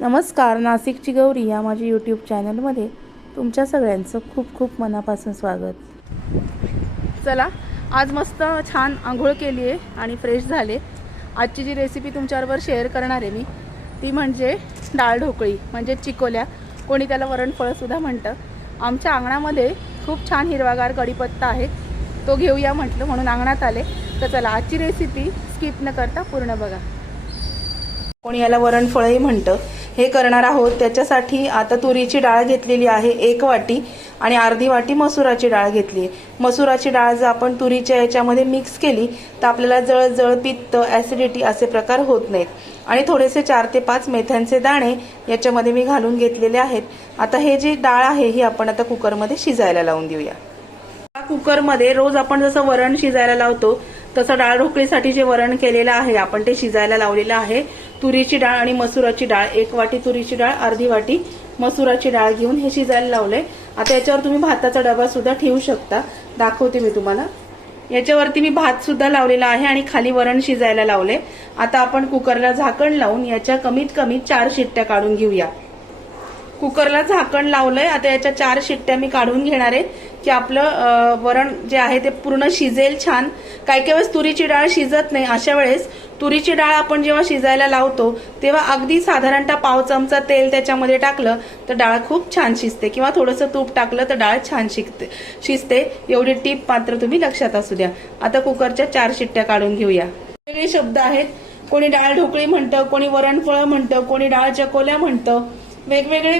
नमस्कार, नाशिकची गौरी या माझ्या यूट्यूब चॅनलमध्ये तुमच्या सगळ्यांचं खूप खूप मनापासून स्वागत। चला, आज मस्त छान आंघोळ केली आहे आणि फ्रेश झाले। आजची जी रेसिपी तुमच्याबरोबर शेअर करणार आहे मी ती म्हणजे डाळ ढोकळी म्हणजे चिकोल्या, कोणी त्याला वरणफळसुद्धा म्हणतं। आमच्या अंगणामध्ये खूप छान हिरवागार कढीपत्ता आहे, तो घेऊया म्हटलं म्हणून अंगणात आले। तर चला, आजची रेसिपी स्किप न करता पूर्ण बघा। कोणी याला वरणफळही म्हणतं। हे करणार आहोत त्याच्यासाठी आता तुरीची डाळ घेतलेली आहे 1 वाटी आणि अर्धी वाटी मसुराची डाळ घेतली। मसुराची डाळ जर आपण तुरीच्या याच्यामध्ये मिक्स केली तर आपल्याला जळजळ, पित्त, ॲसिडिटी असे प्रकार होत नाहीत। आणि थोडेसे 4 ते 5 मेथ्यांचे दाणे याच्यामध्ये मी घालून घेतलेले आहेत। आता हे जी डाळ आहे ही आपण आता कुकरमध्ये शिजायला लावून देऊया। कुकरमध्ये रोज आपण जसं वरण शिजायला लावतो तसं डाळ ढोकळीसाठी जे वरण केलेलं आहे आपण ते शिजायला लावलेलं आहे। तुरीची डाळ आणि मसुराची डाळ, 1 वाटी तुरीची डाळ, अर्धी वाटी मसुराची डाळ घेऊन हे शिजायला लावले। आता याच्यावर तुम्ही भाताचा डबा सुद्धा ठेवू शकता, दाखवते मी तुम्हाला। याच्यावरती मी भात सुद्धा लावलेला आहे आणि खाली वरण शिजायला लावले। आता आपण कुकरला झाकण लावून याच्या कमीत कमी 4 शिट्ट्या काढून घेऊया। कुकरला झाकण लावलंय, आता याच्या 4 शिट्ट्या मी काढून घेणार आहे की आपलं वरण जे आहे ते पूर्ण शिजेल छान। काही काही वेळेस तुरीची डाळ शिजत नाही, अशा वेळेस तुरीची डाळ आपण जेव्हा शिजायला लावतो तेव्हा अगदी साधारणतः पाव चमचा तेल त्याच्यामध्ये टाकलं तर डाळ खूप छान शिजते, किंवा थोडंसं तूप टाकलं तर डाळ छान शिजते। एवढी टीप मात्र तुम्ही लक्षात असू द्या। आता कुकरच्या 4 शिट्ट्या काढून घेऊया। वेगवेगळे शब्द आहेत, कोणी डाळ ढोकळी म्हणतं, कोणी वरणफळ म्हणतं, कोणी डाळ चकोल्या म्हणतं। वेगवेगळे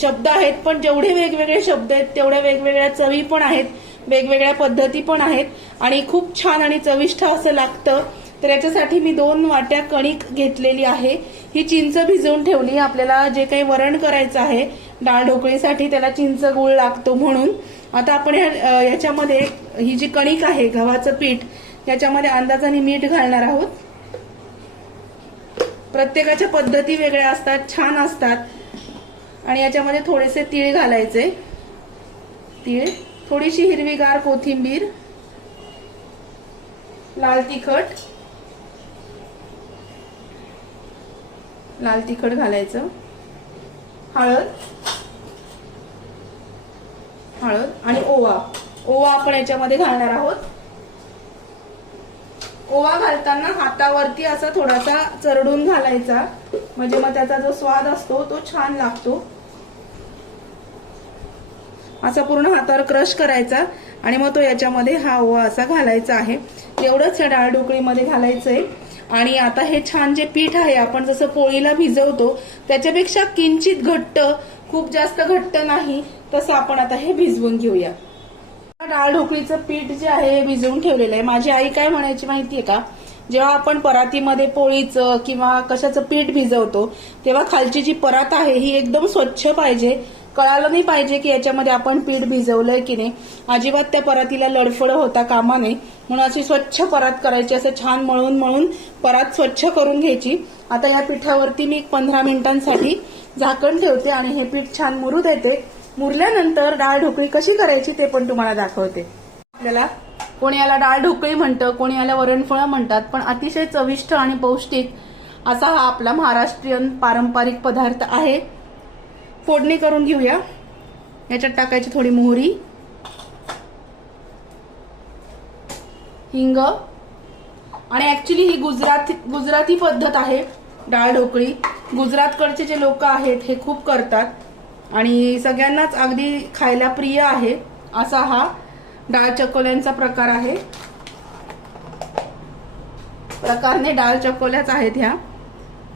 शब्द आहेत, पण जेवढे वेगवेगळे शब्द आहेत तेवढ्या वेगवेगळ्या चवी पण आहेत, वेगवेगळ्या पद्धती पण आहेत आणि खूप छान आणि चविष्ट असं लागतं। तर याच्यासाठी मी 2 वाट्या कणिक घेतलेली आहे। ही चिंच भिजवून ठेवली। आपल्याला जे काही वरण करायचं आहे डाळ ढोकळीसाठी त्याला चिंच गुळ लागतो म्हणून। आता आपण याच्यामध्ये ही जी कणिक आहे गव्हाचं पीठ, याच्यामध्ये अंदाजाने मीठ घालणार आहोत। प्रत्येकाच्या पद्धती वेगळ्या असतात, छान असतात। आणि याच्यामध्ये थोडेसे तीळ घालायचे, तीळ, थोडीशी हिरवीगार कोथिंबीर, लाल तिखट घालायचं, हळद आणि ओवा आपण याच्यामध्ये घालणार आहोत। ओवा घालताना हातावरती असा थोडासा चरडून घालायचा, म्हणजे मग त्याचा जो स्वाद असतो तो छान लागतो। असा पूर्ण हातावर क्रश करायचा आणि मग तो याच्यामध्ये हा ओवा असा घालायचा आहे। एवढंच या डाळ ढोकळीमध्ये घालायचंय। आणि आता हे छान जे पीठ आहे आपण जसं पोळीला भिजवतो त्याच्यापेक्षा किंचित घट्ट, खूप जास्त घट्ट नाही, तसं आपण आता हे भिजवून घेऊया। डाळ ढोकळीचं पीठ जे आहे हे भिजवून ठेवलेलं आहे। माझी आई काय म्हणायची माहितीये का, जेव्हा आपण परातीमध्ये पोळीचं किंवा कशाचं पीठ भिजवतो तेव्हा खालची जी परात आहे ही एकदम स्वच्छ पाहिजे, कळालं नाही पाहिजे की याच्यामध्ये आपण पीठ भिजवलंय की नाही। अजिबात त्या परातीला लडफड होता कामा नये, म्हणून अशी स्वच्छ परात करायची। असं छान मळून परात स्वच्छ करून घ्यायची। आता या पिठावरती मी 15 मिनिटांसाठी झाकण ठेवते आणि हे पीठ छान मुरू देते। मुरल्यानंतर डाळ ढोकळी कशी करायची ते पण तुम्हाला दाखवते। आपल्याला कोणी याला डाळ ढोकळी म्हणतं, कोणी याला वरणफळ म्हणतात, पण अतिशय चविष्ट आणि पौष्टिक असा हा आपला महाराष्ट्रीयन पारंपरिक पदार्थ आहे। फोडणी करून घेऊया। याच्यात टाकायची थोडी मोहरी, हिंग, आणि ऍक्च्युली ही गुजराती पद्धत आहे डाळ ढोकळी। गुजरातकडचे जे लोक आहेत हे खूप करतात आणि सगळ्यांनाच अगदी खायला प्रिय आहे असा हा डाळ चकोल्यांचा प्रकार आहे। प्रकारने डाळ चकोल्याच आहेत ह्या।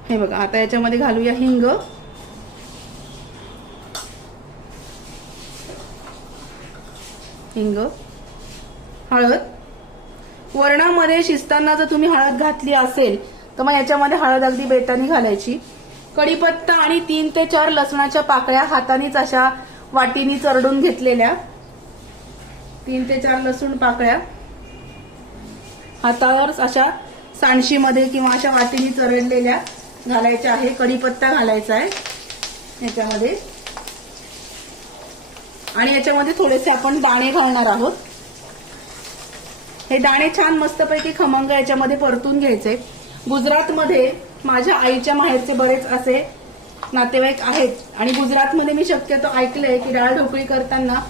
हे बघा, आता याच्यामध्ये घालूया हिंग, हळद। वरणामध्ये शिजताना जर तुम्ही हळद घातली असेल तर मग याच्यामध्ये हळद अगदी बेतानी घालायची। कढीपत्ता आणि 3 ते 4 लसणाच्या पाकळ्या हातानेच अशा वाटीनी चरडून घेतलेल्या, 3 ते 4 लसूण पाकळ्या हातावर अशा सांडशीमध्ये किंवा अशा वाटीनी चरडलेल्या घालायच्या आहे। कढीपत्ता घालायचा आहे याच्यामध्ये आणि याच्यामध्ये थोडेसे आपण दाणे घालणार आहोत। हे दाणे छान मस्तपैकी खमंग याच्यामध्ये परतून घ्यायचे। गुजरातमध्ये माझ्या आईच्या माहेरचे बरेच असे नातेवाईक आहेत. आणि गुजरातमध्ये मी शक्यतो ऐकलंय की डाळ ढोकळी करताना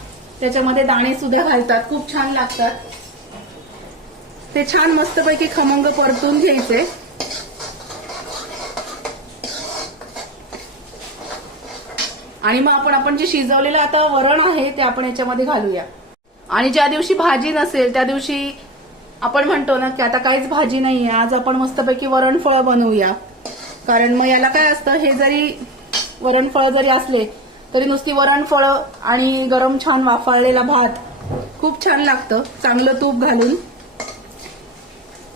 त्याच्यामध्ये दाणे सुद्धा घालतात, खूप छान लागतात. ते छान मस्तपैकी खमंग परतून घ्यायचे. आणि मग आपण जे शिजवलेलं आता वरण आहे ते आपण याच्यामध्ये घालूया. आणि ज्या दिवशी भाजी नसेल त्या दिवशी आपण म्हणतो ना की आता काहीच भाजी नाहीये, आज आपण मस्तपैकी वरणफळ बनवूया. कारण मग याला काय असतं, हे जरी वरणफळ जरी असले तरी नुसती वरणफळ आणि गरम छान वाफाळलेला भात खूप छान लागतं. चांगलं तूप घालून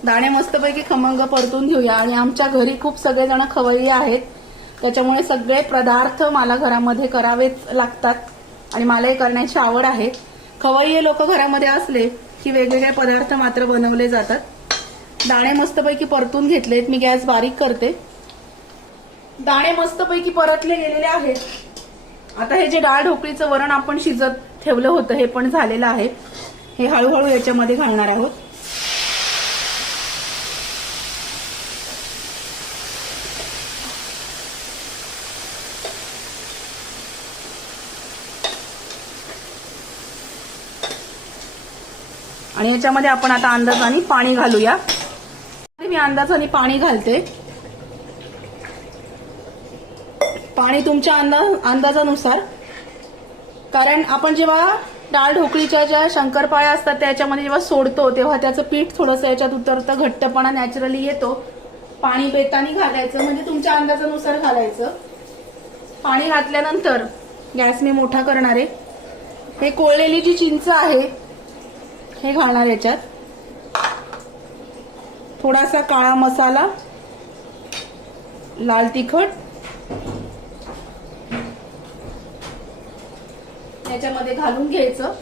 दाणे मस्तपैकी खमंग परतून घेऊया. आणि आमच्या घरी खूप सगळेजण खवय्ये आहेत, त्याच्यामुळे सगळे पदार्थ मला घरामध्ये करावेच लागतात आणि मलाही करण्याची आवड आहे. खवय्ये लोक घरामध्ये असले की वेगवेगळे पदार्थ मात्र बनवले जातात. दाणे मस्तपैकी परतून घेतलेत, मी गॅस बारीक करते. दाणे मस्तपैकी परतले गेलेले आहेत. आता हे जे डाळ ढोकळीचं वरण आपण शिजत ठेवलं होतं हे पण झालेलं आहे. हे हळूहळू याच्यामध्ये घालणार आहोत. आणि याच्यामध्ये आपण आता अंदाजाने पाणी घालूया. मी अंदाजाने पाणी घालते. पाणी तुमच्या अंदाजानुसार, कारण आपण जेव्हा डाळ ढोकळीच्या ज्या शंकरपाळ्या असतात त्याच्यामध्ये जेव्हा सोडतो तेव्हा त्याचं पीठ थोडंसं याच्यात उतरतं, घट्टपणा नॅचरली येतो. पाणी बेतानी घालायचं, म्हणजे तुमच्या अंदाजानुसार घालायचं. पाणी घातल्यानंतर गॅस मी मोठा करणार आहे. हे कोळलेली जी चिंच आहे हे घालणार याच्यात. थोडासा काळा मसाला, लाल तिखट याच्यामध्ये घालून घ्यायचं.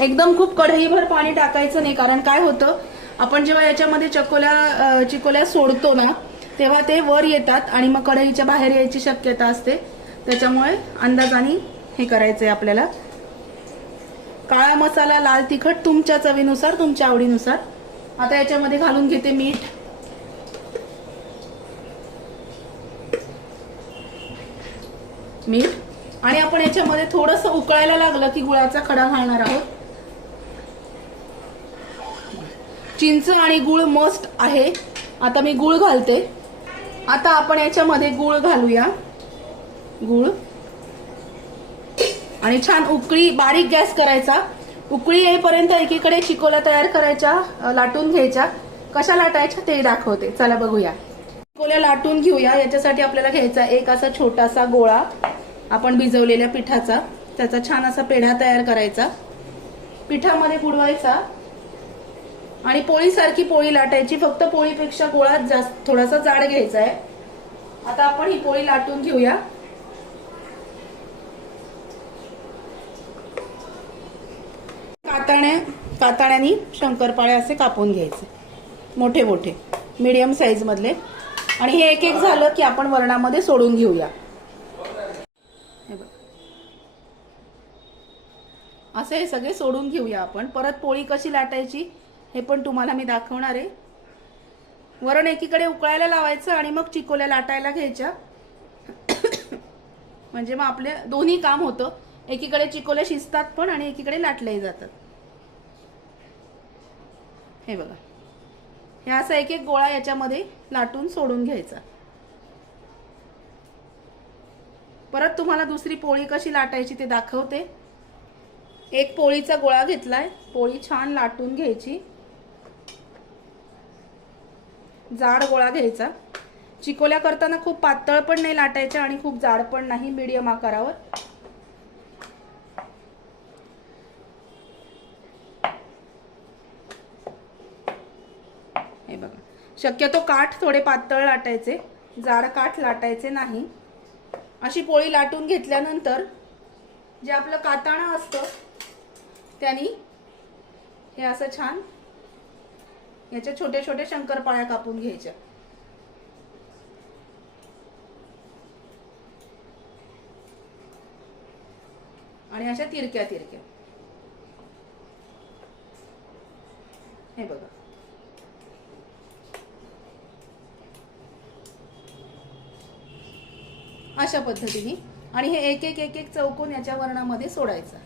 एकदम खूप कढईभर पाणी टाकायचं नाही, कारण काय होतं, आपण जेव्हा याच्यामध्ये चिकोल्या सोडतो ना तेव्हा ते वर येतात आणि मग कढईच्या बाहेर यायची शक्यता असते. त्याच्यामुळे अंदाजाने हे करायचंय आपल्याला. काळा मसाला, लाल तिखट तुमच्या चवीनुसार, तुमच्या आवडीनुसार. आता याच्यामध्ये घालून घेते मीठ. आणि आपण याच्यामध्ये थोडंसं उकळायला लागलं की गुळाचा खडा घालणार आहोत. चिंच आणि गुळ मस्ट आहे. आता मी गुळ घालते. आता आपण याच्यामध्ये गुळ घालूया. गुळ आणि छान उकळी, बारीक गॅस करायचा. उकळी येईपर्यंत एकीकडे चिकोल्या तयार करायच्या, लाटून घ्यायच्या. कशा लाटायच्या ते दाखवते, चला बघूया. चिकोल्या लाटून घेऊया. याच्यासाठी आपल्याला घ्यायचा एक असा छोटासा गोळा आपण भिजवलेल्या पिठाचा. त्याचा छान असा पेढा तयार करायचा, पिठामध्ये बुडवायचा आणि पोळीसारखी पोळी लाटायची. फक्त पोळीपेक्षा गोळा जास्त थोडासा जाड घ्यायचा आहे. आता आपण ही पोळी लाटून घेऊया. काताण्यानी शंकरपाळे असे कापून घ्यायचे, मोठे मोठे मीडियम साईज मधले. आणि हे एक एक झालं की आपण वरणामध्ये सोडून घेऊया. असे हे सगळे सोडून घेऊया आपण. परत पोळी कशी लाटायची हे पण तुम्हाला मी दाखवणार आहे. वरण एकीकडे उकळायला लावायचं आणि मग चिकोल्या लाटायला घ्यायच्या. म्हणजे मग आपले दोन्ही काम होतं. एकीकडे चिकोल्या शिजतात पण आणि एकीकडे लाटले जातात. हे बघा, हे असा एक एक गोळा याच्यामध्ये लाटून सोडून घ्यायचा. परत तुम्हाला दुसरी पोळी कशी लाटायची ते दाखवते. एक पोळीचा गोळा घेतलाय. पोळी छान लाटून घ्यायची. जाड गोळा घ्यायचा. चिकोल्या करताना खूप पातळ पण नाही लाटायच्या आणि खूप जाड पण नाही, मीडियम आकारावर. हे बघा, शक्यतो काठ थोडे पातळ लाटायचे, जाड काठ लाटायचे नाही. अशी पोळी लाटून घेतल्यानंतर जे आपलं काताणं असतं त्यानी हे असं छान याचे छोटे छोटे शंकरपाळ्या कापून घ्यायच्या. आणि अशा तिरक्या तिरक्या. हे बघा, अशा पद्धतीने आणि हे एक एक एक एक चौकोन याच्या वरणामध्ये सोडायचं.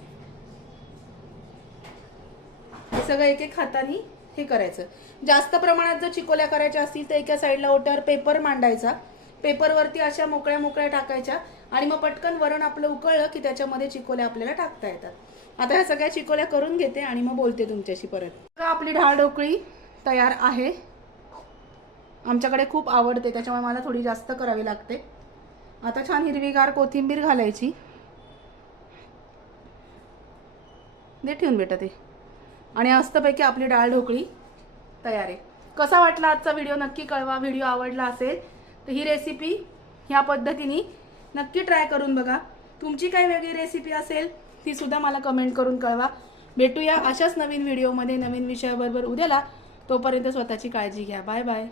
हे सगळं एक एक हाताने हे करायचं. जास्त प्रमाणात जर चिकोल्या करायच्या असतील तर एका साईडला ओट्यावर पेपर मांडायचा, पेपरवरती अशा मोकळ्या मोकळ्या टाकायच्या आणि मग पटकन वरण आपलं उकळलं की त्याच्यामध्ये चिकोल्या आपल्याला टाकता येतात. आता ह्या सगळ्या चिकोल्या करून घेते आणि मग बोलते तुमच्याशी परत. आपली डाळ ढोकळी तयार आहे. आमच्याकडे खूप आवडते त्याच्यामुळे मला थोडी जास्त करावी लागते. आता छान हिरवीगार कोथिंबीर घालायची. दे ठेवून बेटा ते. आणि मस्तपैकी आपली डाळ ढोकळी तयार आहे. कसा वाटला आजचा व्हिडिओ नक्की कळवा. व्हिडिओ आवडला असेल तर ही रेसिपी ह्या पद्धतीने नक्की ट्राय करून बघा. तुमची काही वेगळी रेसिपी असेल ती सुद्धा मला कमेंट करून कळवा. भेटूया अशाच नवीन व्हिडिओमध्ये नवीन विषयाबरोबर उद्याला. तोपर्यंत स्वतःची काळजी घ्या. Bye bye.